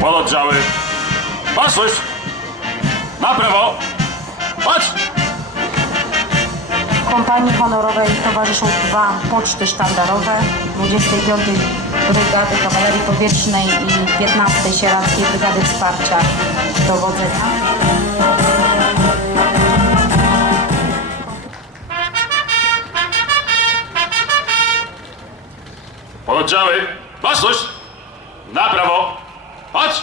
Pol oddziały. Patrz coś. Na prawo. Patrz. Kompanii honorowej towarzyszą dwa poczty sztandarowe 25 Brygady Kawalerii Powietrznej i 15 Sieradzkiej Brygady Wsparcia Dowodzenia. Pododdziały. Baczność! Na prawo! Patrz!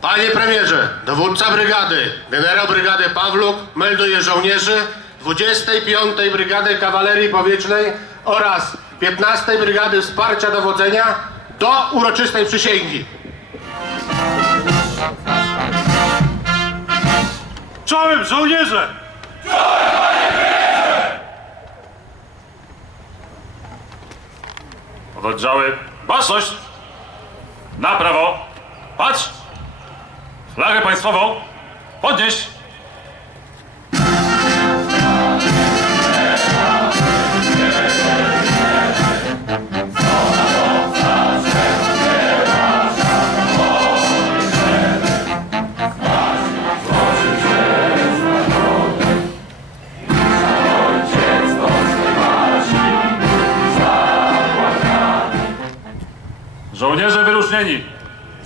Panie premierze, dowódca brygady, generał brygady Pawluk melduje żołnierzy 25 Brygady Kawalerii Powietrznej oraz 15 Brygady Wsparcia Dowodzenia do uroczystej przysięgi. Czołem żołnierze! Pododdziały. Baczność! Na prawo! Patrz! Flagę państwową! Podnieść!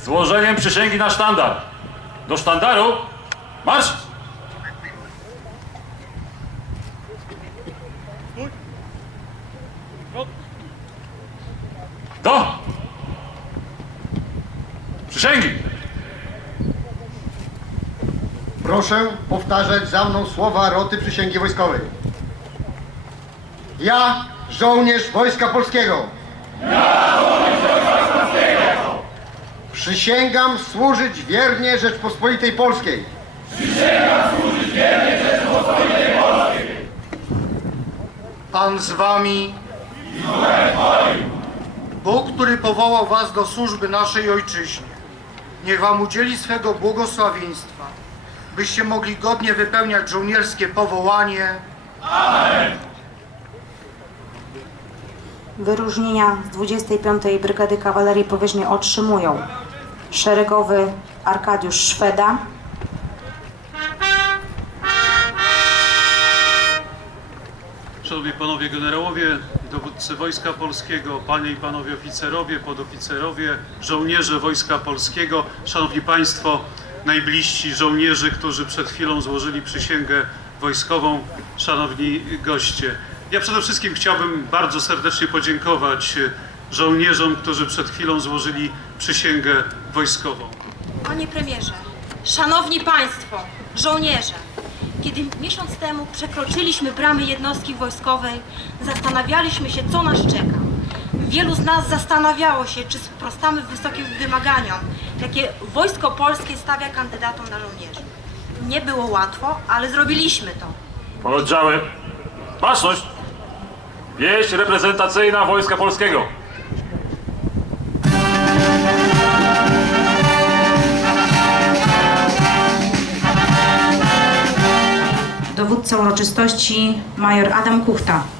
Złożeniem przysięgi na sztandar. Do sztandaru marsz! Do! Przysięgi! Proszę powtarzać za mną słowa roty przysięgi wojskowej. Ja, żołnierz Wojska Polskiego. Ja, żołnierz Wojska Polskiego. Przysięgam służyć wiernie Rzeczpospolitej Polskiej. Pan z wami. Bóg, który powołał was do służby naszej ojczyźnie, niech wam udzieli swego błogosławieństwa, byście mogli godnie wypełniać żołnierskie powołanie Wyróżnienia z 25 Brygady Kawalerii Powietrznej otrzymują szeregowy Arkadiusz Szweda, Szanowni Panowie Generałowie, dowódcy Wojska Polskiego, Panie i Panowie Oficerowie, Podoficerowie, Żołnierze Wojska Polskiego, Szanowni Państwo, najbliżsi żołnierzy, którzy przed chwilą złożyli przysięgę wojskową, Szanowni goście. Ja przede wszystkim chciałbym bardzo serdecznie podziękować e, żołnierzom, którzy przed chwilą złożyli przysięgę wojskową. Panie premierze, szanowni państwo, żołnierze, kiedy miesiąc temu przekroczyliśmy bramy jednostki wojskowej, zastanawialiśmy się, co nas czeka. Wielu z nas zastanawiało się, czy sprostamy wysokim wymaganiom, jakie Wojsko Polskie stawia kandydatom na żołnierzy. Nie było łatwo, ale zrobiliśmy to. Pododdziały. Baczność! Wieść reprezentacyjna Wojska Polskiego. Dowódca uroczystości major Adam Kuchta.